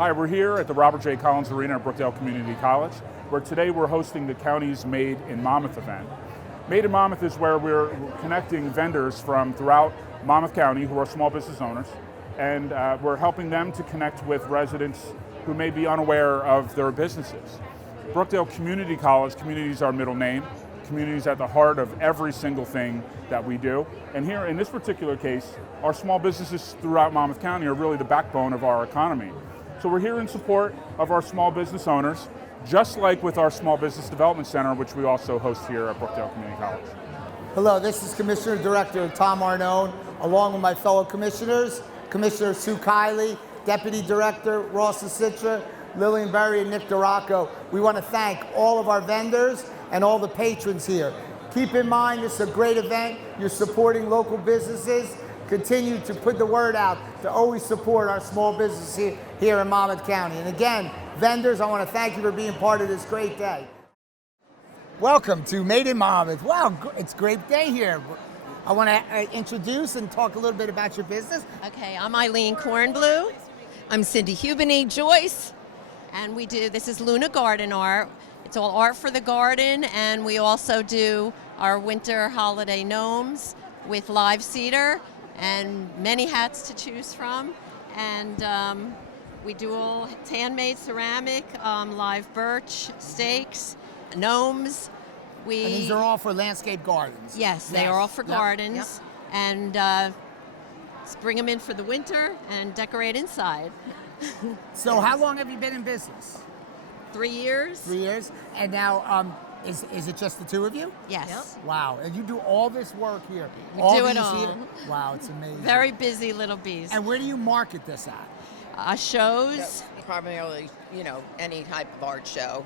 Hi, we're here at the Robert J. Collins Arena at Brookdale Community College, where today we're hosting the county's Made in Monmouth event. Made in Monmouth is where we're connecting vendors from throughout Monmouth County who are small business owners, and we're helping them to connect with residents who may be unaware of their businesses. Brookdale Community College, community is our middle name. Community is at the heart of every single thing that we do. And here in this particular case, our small businesses throughout Monmouth County are really the backbone of our economy. So we're here in support of our small business owners, just like with our Small Business Development Center, which we also host here at Brookdale Community College. Hello, this is Commissioner Director Tom Arnone, along with my fellow commissioners, Commissioner Sue Kiley, Deputy Director Ross Citra, Lillian Berry, and Nick Duraco. We want to thank all of our vendors and all the patrons here. Keep in mind, this is a great event. You're supporting local businesses. Continue to put the word out to always support our small businesses here in Monmouth County. And again, vendors, I want to thank you for being part of this great day. Welcome to Made in Monmouth. Wow, it's a great day here. I want to introduce and talk a little bit about your business. Okay, I'm Eileen Kornblue. I'm Cindy Hubany Joyce, and this is Luna Garden Art. It's all art for the garden, and we also do our winter holiday gnomes with live cedar and many hats to choose from. And we do all handmade ceramic, live birch, stakes, gnomes. And these are all for landscape gardens. Yes, they are all for gardens. Yep. And bring them in for the winter and decorate inside. So how long have you been in business? 3 years. 3 years. And now, is it just the two of you? Yes. Yep. Wow. And you do all this work here. We do it these all. Here? Wow, it's amazing. Very busy little bees. And where do you market this at? Shows. Primarily, any type of art show.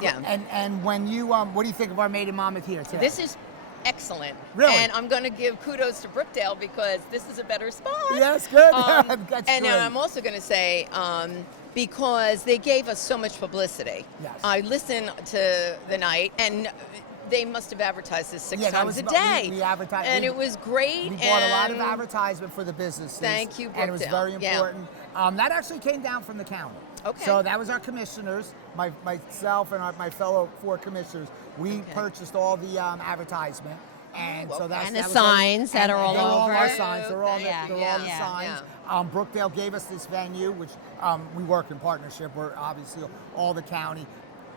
Yeah. And when you, what do you think of our Made in Monmouth here today? This is excellent. Really? And I'm going to give kudos to Brookdale because this is a better spot. Yes, good. That's and great. I'm also going to say, because they gave us so much publicity. Yes. I listened to the night, and they must have advertised this six times a about, day. We advertised. And it was great. We bought a lot of advertisement for the businesses. Thank you, Brookdale. And it was very important. Yeah. That actually came down from the county. Okay. So that was our commissioners, myself and my fellow 4 commissioners. We purchased all the advertisement. And so that's and the signs that are all they're over. all our signs. They're all, Yeah, they're yeah, all the yeah, signs. Brookdale gave us this venue, which we work in partnership. We're obviously all the county.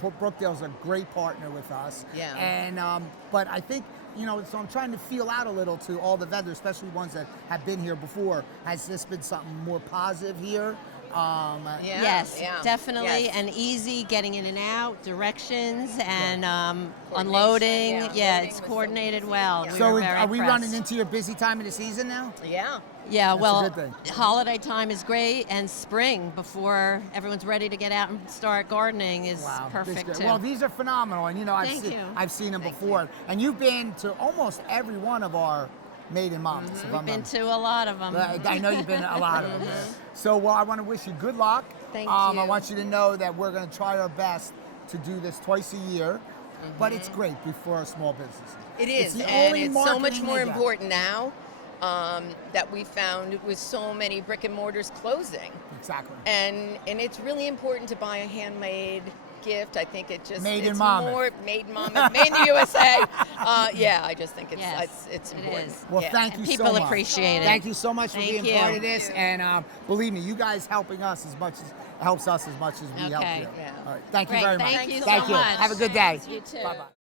Brookdale's a great partner with us. Yeah. And but I think, so I'm trying to feel out a little to all the vendors, especially ones that have been here before. Has this been something more positive here? Yes, definitely, Yes. and easy getting in and out, directions, and unloading. Yeah, it's coordinated well. Yeah. We So were very are we impressed. running into your busy time of the season now? Yeah. Yeah, That's a well, good thing. holiday time is great, and spring before everyone's ready to get out and start gardening is perfect too. Well, these are phenomenal, and I've seen them before. And you've been to almost every one of our Made in Monmouth. We've been to a lot of them. I know you've been to a lot of them. So, well, I want to wish you good luck. Thank you. I want you to know that we're going to try our best to do this twice a year, but it's great for our small businesses. It is, the and only it's so much marketing more they got. important now that we found with so many brick and mortars closing. Exactly. And it's really important to buy a handmade gift. I think it's Made in it's Monmouth. more made in Monmouth, made in the USA. I just think it's Yes, it's it important. is. Well, Yeah. thank And you so people much. appreciate it. Thank you so much for Thank being you. part of this. And believe me, you guys helping us as much as helps us as much as we help Okay. you. Yeah. All right. Thank you Great. very much. Thank you so Thank you. much. Have a good day. You too. Bye-bye.